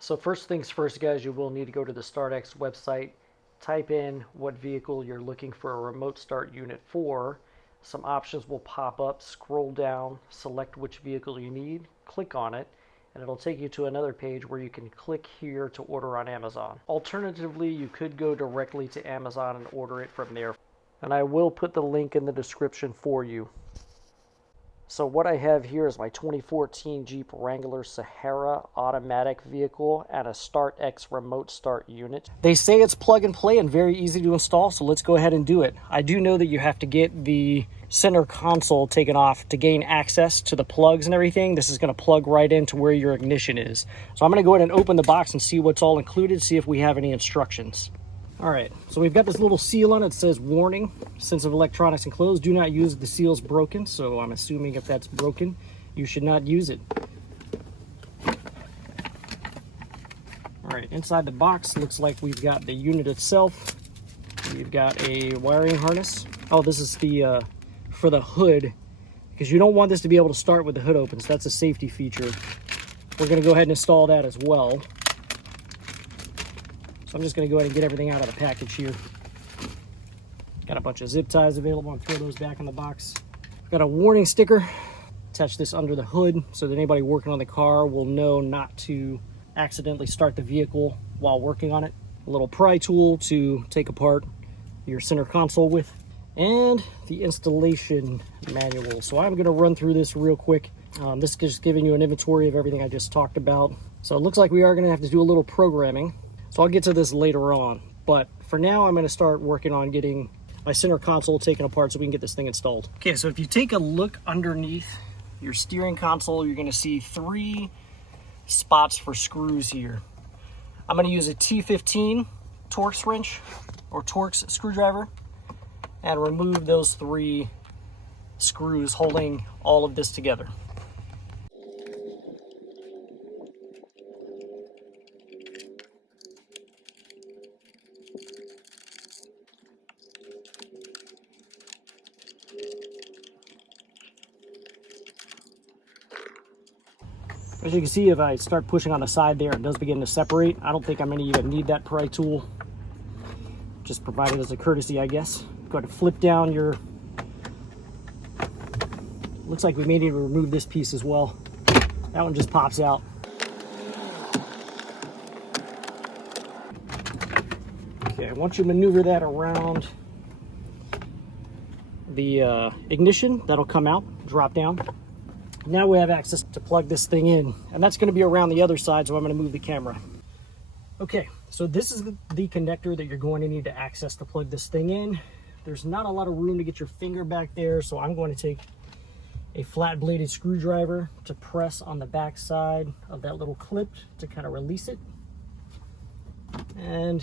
So first things first, guys, you will need to go to the StartX website, type in what vehicle you're looking for a remote start unit for. Some options will pop up, scroll down, select which vehicle you need, click on it, and it'll take you to another page where you can click here to order on Amazon. Alternatively, you could go directly to Amazon and order it from there. And I will put the link in the description for you. So what I have here is my 2014 Jeep Wrangler Sahara automatic vehicle and a StartX remote start unit. They say it's plug and play and very easy to install, so let's go ahead and do it. I do know that you have to get the center console taken off to gain access to the plugs and everything. This is going to plug right into where your ignition is. So I'm going to go ahead and open the box and see what's all included, see if we have any instructions. All right, so we've got this little seal on it. It says, warning, sensitive electronics enclosed. Do not use, the seal's broken. So I'm assuming if that's broken, you should not use it. All right, inside the box, looks like we've got the unit itself. We've got a wiring harness. Oh, this is the for the hood, because you don't want this to be able to start with the hood open. So that's a safety feature. We're gonna go ahead and install that as well. So I'm just going to go ahead and get everything out of the package here. Got a bunch of zip ties available. I'm throw those back in the box. Got a warning sticker. Attach this under the hood so that anybody working on the car will know not to accidentally start the vehicle while working on it. A little pry tool to take apart your center console with. And the installation manual. So I'm going to run through this real quick. This is just giving you an inventory of everything I just talked about. So it looks like we are going to have to do a little programming. So I'll get to this later on, but for now I'm going to start working on getting my center console taken apart so we can get this thing installed. Okay, so if you take a look underneath your steering console, you're going to see 3 spots for screws here. I'm going to use a T15 Torx wrench or Torx screwdriver and remove those 3 screws holding all of this together. As you can see, if I start pushing on the side there, it does begin to separate. I don't think I'm going to even need that pry tool. Just provided as a courtesy, I guess. Go ahead and flip down your... Looks like we may need to remove this piece as well. That one just pops out. Okay, once you maneuver that around the ignition, that'll come out, drop down. Now we have access to plug this thing in, and that's going to be around the other side, so I'm going to move the camera. Okay, so this is the connector that you're going to need to access to plug this thing in. There's not a lot of room to get your finger back there, so I'm going to take a flat bladed screwdriver to press on the back side of that little clip to kind of release it. And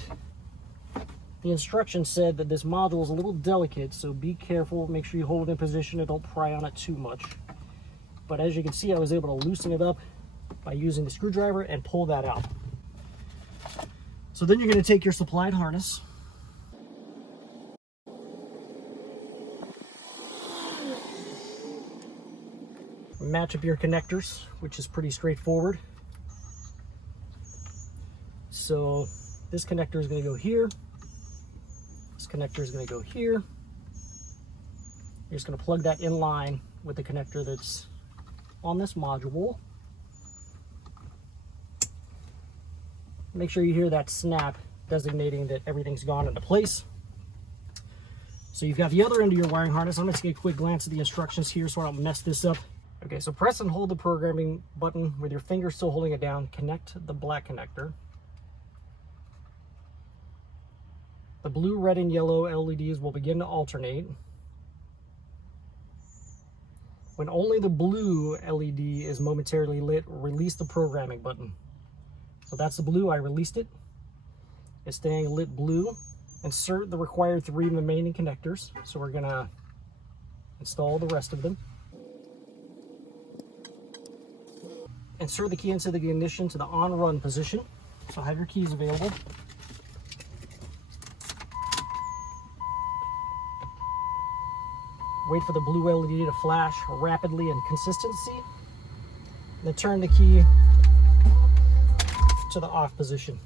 the instructions said that this module is a little delicate, so be careful, make sure you hold it in position and don't pry on it too much. But as you can see, I was able to loosen it up by using the screwdriver and pull that out. So then you're going to take your supplied harness. Match up your connectors, which is pretty straightforward. So this connector is going to go here. This connector is going to go here. You're just going to plug that in line with the connector that's on this module. Make sure you hear that snap designating that everything's gone into place. So you've got the other end of your wiring harness. I'm going to take a quick glance at the instructions here so I don't mess this up. Okay, so press and hold the programming button with your finger still holding it down. Connect the black connector. The blue, red, and yellow LEDs will begin to alternate. When only the blue LED is momentarily lit, release the programming button. So that's the blue, I released it. It's staying lit blue. Insert the required 3 remaining connectors. So we're gonna install the rest of them. Insert the key into the ignition to the on-run position. So have your keys available. Wait for the blue LED to flash rapidly and consistency. Then turn the key to the off position.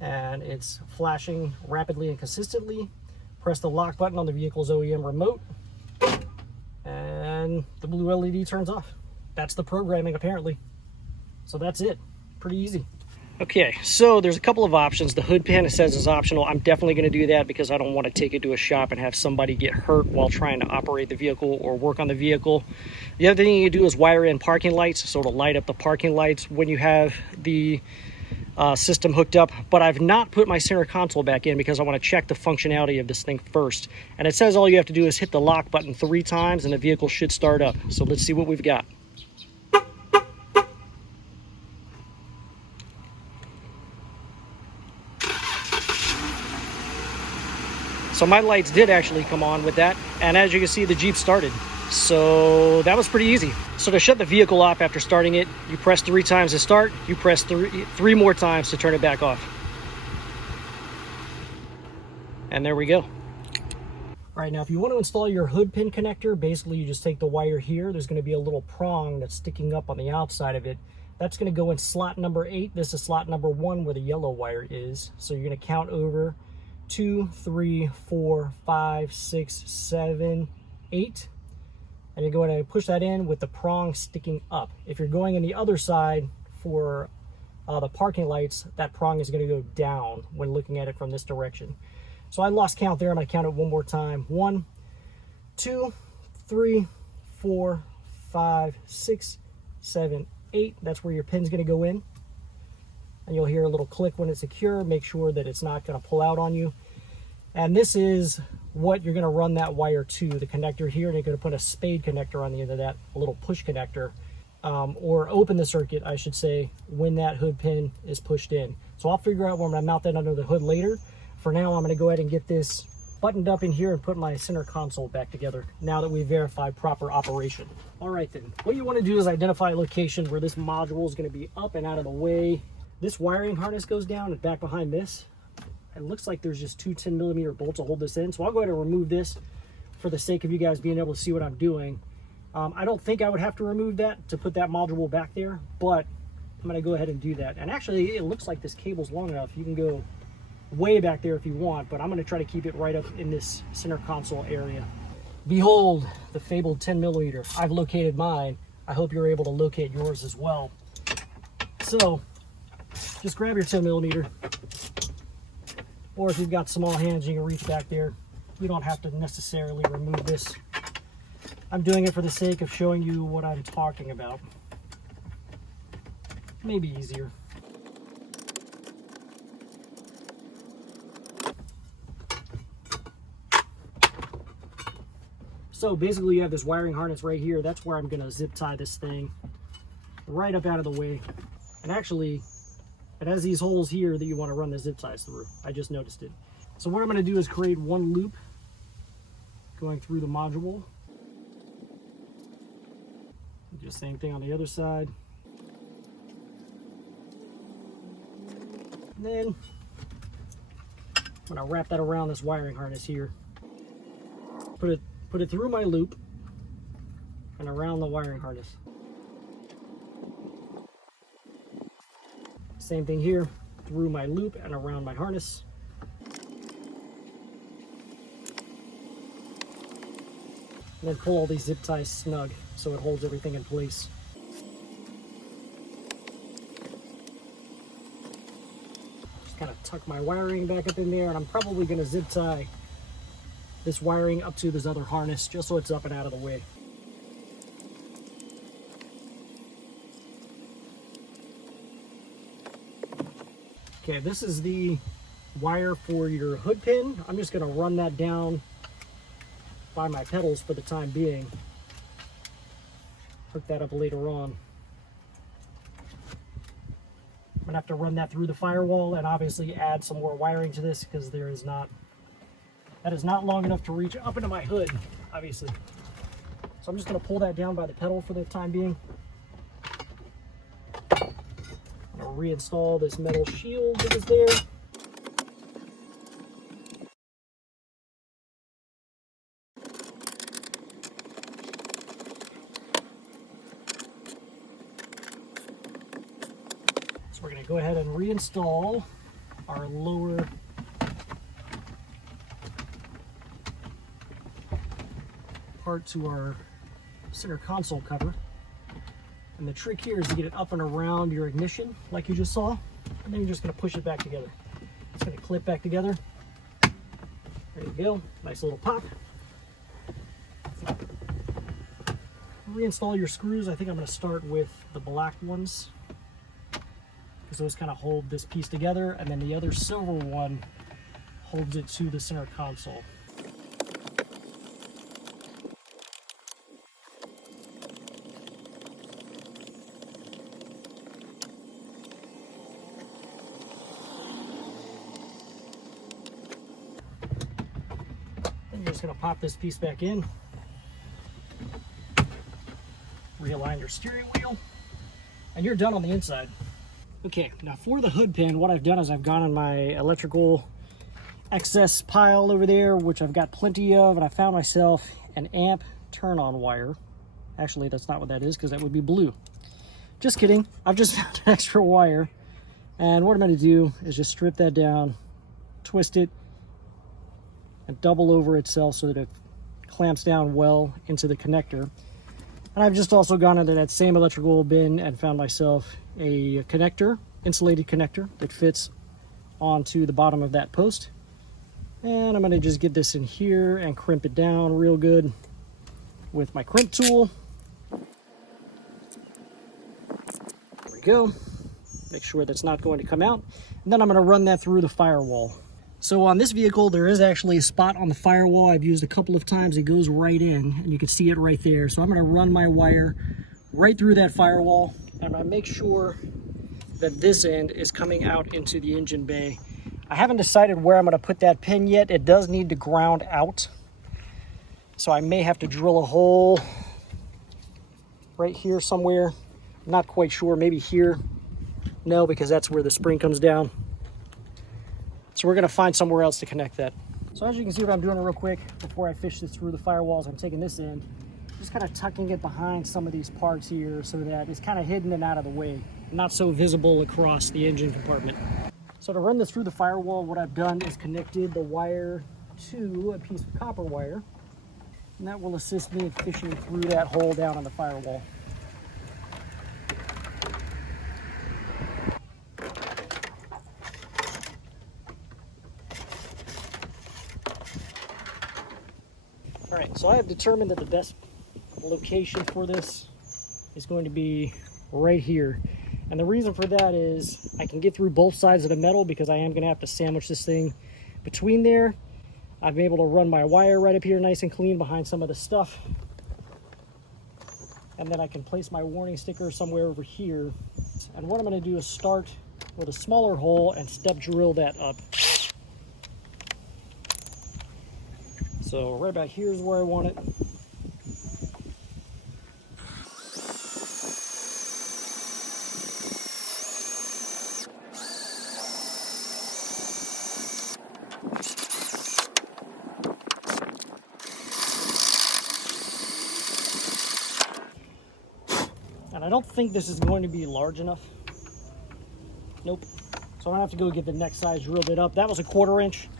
And it's flashing rapidly and consistently. Press the lock button on the vehicle's OEM remote, and the blue LED turns off. That's the programming, apparently. So that's it. Pretty easy. Okay, so there's a couple of options. The hood pin, it says, is optional. I'm definitely going to do that because I don't want to take it to a shop and have somebody get hurt while trying to operate the vehicle or work on the vehicle. The other thing you do is wire in parking lights, so it'll light up the parking lights when you have the system hooked up. But I've not put my center console back in because I want to check the functionality of this thing first. And it says all you have to do is hit the lock button 3 times and the vehicle should start up. So let's see what we've got. So my lights did actually come on with that, and as you can see, the Jeep started. So that was pretty easy. So to shut the vehicle off after starting it, you press 3 times to start, you press three more times to turn it back off. And there we go. All right, now if you want to install your hood pin connector, basically you just take the wire here. There's going to be a little prong that's sticking up on the outside of it. That's going to go in slot number 8. This is slot number 1 where the yellow wire is. So you're going to count over 2, 3, 4, 5, 6, 7, 8. And you're going to push that in with the prong sticking up. If you're going on the other side for the parking lights, that prong is going to go down when looking at it from this direction. So I lost count there. I'm going to count it one more time. 1, 2, 3, 4, 5, 6, 7, 8. That's where your pin's going to go in. And you'll hear a little click when it's secure. Make sure that it's not going to pull out on you. And this is what you're going to run that wire to, the connector here, and you're going to put a spade connector on the end of that, a little push connector, or open the circuit, I should say, when that hood pin is pushed in. So I'll figure out when I'm going to mount that under the hood later. For now, I'm going to go ahead and get this buttoned up in here and put my center console back together now that we've verified proper operation. All right then, what you want to do is identify a location where this module is going to be up and out of the way. This wiring harness goes down and back behind this. It looks like there's just 2 10mm bolts to hold this in. So I'll go ahead and remove this for the sake of you guys being able to see what I'm doing. I don't think I would have to remove that to put that module back there, but I'm gonna go ahead and do that. And actually, it looks like this cable's long enough. You can go way back there if you want, but I'm gonna try to keep it right up in this center console area. Behold, the fabled 10mm. I've located mine. I hope you're able to locate yours as well. So, just grab your 10mm. Or if you've got small hands, you can reach back there. You don't have to necessarily remove this. I'm doing it for the sake of showing you what I'm talking about. Maybe easier. So basically you have this wiring harness right here. That's where I'm gonna zip tie this thing right up out of the way. And actually, it has these holes here that you want to run the zip ties through. I just noticed it. So what I'm going to do is create one loop going through the module. Do the same thing on the other side. And then I'm going to wrap that around this wiring harness here. Put it through my loop and around the wiring harness. Same thing here, through my loop and around my harness. And then pull all these zip ties snug so it holds everything in place. Just kind of tuck my wiring back up in there, and I'm probably going to zip tie this wiring up to this other harness just so it's up and out of the way. Okay, this is the wire for your hood pin. I'm just going to run that down by my pedals for the time being. Hook that up later on. I'm going to have to run that through the firewall and obviously add some more wiring to this because that is not long enough to reach up into my hood, obviously. So I'm just going to pull that down by the pedal for the time being. Reinstall this metal shield that is there. go ahead and reinstall our lower part to our center console cover. And the trick here is to get it up and around your ignition like you just saw, and then you're just going to push it back together. It's going to clip back together. There you go, nice little pop. Reinstall your screws. I think I'm going to start with the black ones because those kind of hold this piece together, and then the other silver one holds it to the center console. Then you're just going to pop this piece back in. Realign your steering wheel, and you're done on the inside. Okay, now for the hood pin, what I've done is I've gone on my electrical excess pile over there, which I've got plenty of, and I found myself an amp turn-on wire. Actually, that's not what that is, because that would be blue. Just kidding. I've just found an extra wire, and what I'm going to do is just strip that down, twist it, and double over itself so that it clamps down well into the connector. And I've just also gone into that same electrical bin and found myself a connector, insulated connector that fits onto the bottom of that post. And I'm going to just get this in here and crimp it down real good with my crimp tool. There we go. Make sure that's not going to come out. And then I'm going to run that through the firewall. So on this vehicle, there is actually a spot on the firewall I've used a couple of times. It goes right in, and you can see it right there. So I'm going to run my wire right through that firewall, and I make sure that this end is coming out into the engine bay. I haven't decided where I'm going to put that pin yet. It does need to ground out, so I may have to drill a hole right here somewhere. I'm not quite sure. Maybe here. No, because that's where the spring comes down. So we're going to find somewhere else to connect that. So as you can see, what I'm doing real quick before I fish this through the firewalls, I'm taking this end, just kind of tucking it behind some of these parts here so that it's kind of hidden and out of the way, not so visible across the engine compartment. So to run this through the firewall, what I've done is connected the wire to a piece of copper wire, and that will assist me in fishing through that hole down on the firewall. Alright, so I have determined that the best location for this is going to be right here. And the reason for that is I can get through both sides of the metal because I am going to have to sandwich this thing between there. I've been able to run my wire right up here nice and clean behind some of the stuff. And then I can place my warning sticker somewhere over here. And what I'm going to do is start with a smaller hole and step drill that up. So right about here is where I want it. And I don't think this is going to be large enough. Nope. So I'm gonna have to go get the next size drill bit up. That was a 1/4 inch.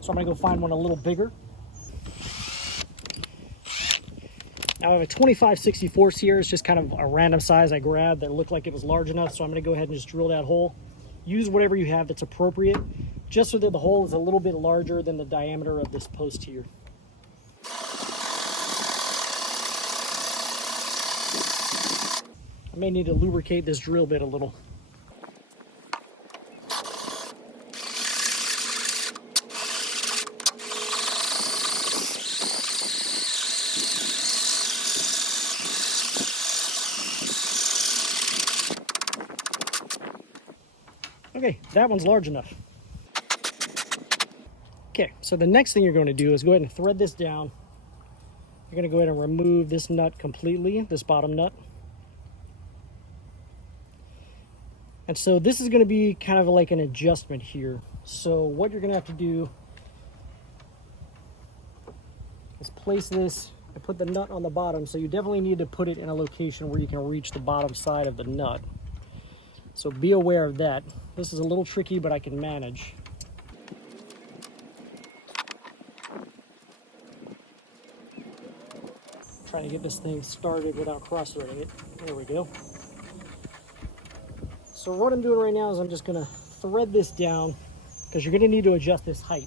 So I'm gonna go find one a little bigger. Now I have a 25/64 here. It's just kind of a random size I grabbed that looked like it was large enough. So I'm going to go ahead and just drill that hole. Use whatever you have that's appropriate, just so that the hole is a little bit larger than the diameter of this post here. I may need to lubricate this drill bit a little. Okay, that one's large enough. Okay, so the next thing you're going to do is go ahead and thread this down. You're going to go ahead and remove this nut completely, this bottom nut. And so this is going to be kind of like an adjustment here. So what you're going to have to do is place this and put the nut on the bottom. So you definitely need to put it in a location where you can reach the bottom side of the nut. So be aware of that. This is a little tricky, but I can manage. Trying to get this thing started without cross-threading it. There we go. So what I'm doing right now is I'm just gonna thread this down because you're gonna need to adjust this height.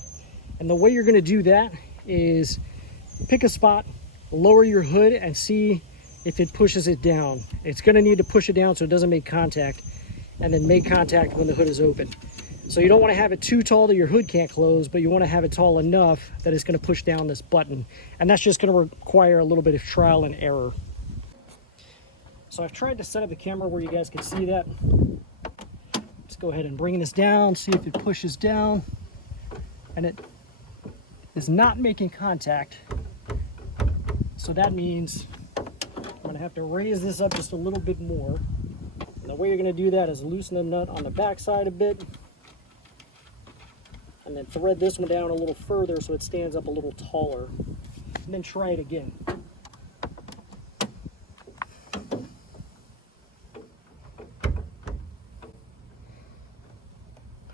And the way you're gonna do that is pick a spot, lower your hood, and see if it pushes it down. It's gonna need to push it down so it doesn't make contact, and then make contact when the hood is open. So you don't wanna have it too tall that your hood can't close, but you wanna have it tall enough that it's gonna push down this button. And that's just gonna require a little bit of trial and error. So I've tried to set up the camera where you guys can see that. Let's go ahead and bring this down, see if it pushes down. And it is not making contact. So that means I'm gonna have to raise this up just a little bit more. And the way you're gonna do that is loosen the nut on the back side a bit, and then thread this one down a little further so it stands up a little taller. And then try it again.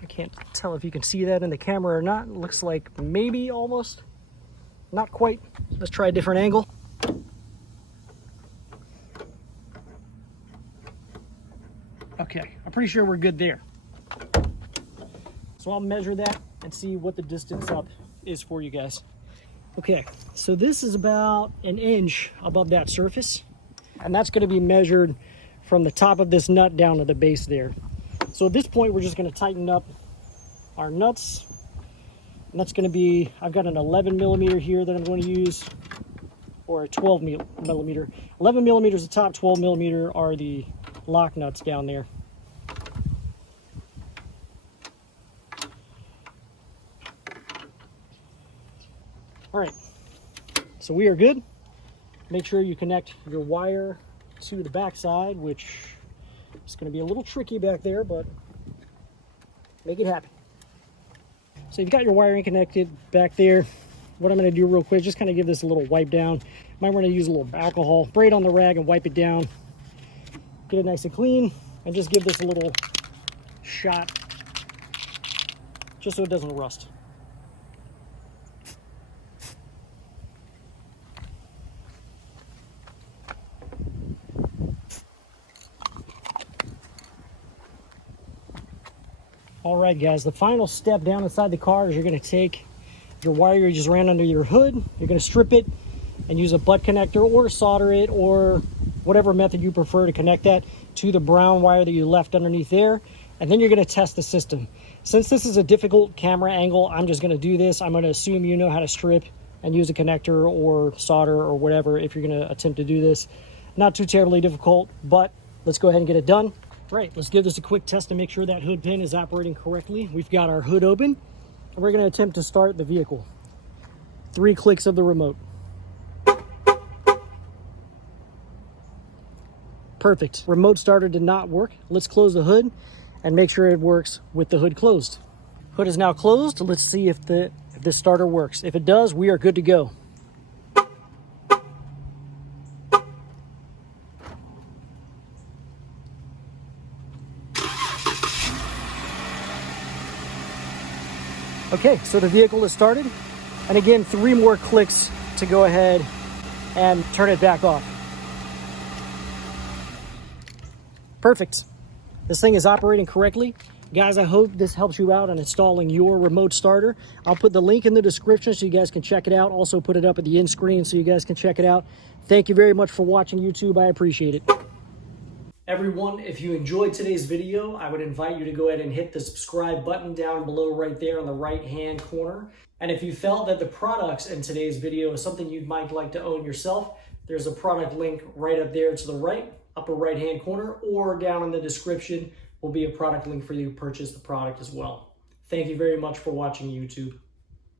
I can't tell if you can see that in the camera or not. It looks like maybe almost. Not quite. Let's try a different angle. Okay, I'm pretty sure we're good there. So I'll measure that and see what the distance up is for you guys. Okay, so this is about 1 inch above that surface, and that's going to be measured from the top of this nut down to the base there. So at this point, we're just going to tighten up our nuts, and that's going to be, I've got an 11 millimeter here that I'm going to use, or a 12 millimeter. 11 millimeters the top, 12 millimeter are the lock nuts down there. All right, so we are good. Make sure you connect your wire to the back side, which is going to be a little tricky back there, but make it happen. So you've got your wiring connected back there. What I'm going to do real quick, just kind of give this a little wipe down. Might want to use a little alcohol, spray it on the rag and wipe it down. Get it nice and clean, and just give this a little shot, just so it doesn't rust. All right, guys, the final step down inside the car is you're going to take your wire you just ran under your hood, you're going to strip it and use a butt connector or solder it, or whatever method you prefer to connect that to the brown wire that you left underneath there. And then you're going to test the system. Since this is a difficult camera angle, I'm just going to do this. I'm going to assume you know how to strip and use a connector or solder or whatever if you're going to attempt to do this. Not too terribly difficult, but let's go ahead and get it done. Right, let's give this a quick test to make sure that hood pin is operating correctly. We've got our hood open, and we're going to attempt to start the vehicle. 3 clicks of the remote. Perfect. Remote starter did not work. Let's close the hood and make sure it works with the hood closed. Hood is now closed. Let's see if the starter works. If it does, we are good to go. Okay, so the vehicle is started. And again, 3 more clicks to go ahead and turn it back off. Perfect. This thing is operating correctly. Guys, I hope this helps you out on installing your remote starter. I'll put the link in the description so you guys can check it out. Also put it up at the end screen so you guys can check it out. Thank you very much for watching, YouTube. I appreciate it. Everyone, if you enjoyed today's video, I would invite you to go ahead and hit the subscribe button down below right there on the right-hand corner. And if you felt that the products in today's video is something you might like to own yourself, there's a product link right up there to the right, upper right-hand corner, or down in the description will be a product link for you to purchase the product as well. Thank you very much for watching, YouTube.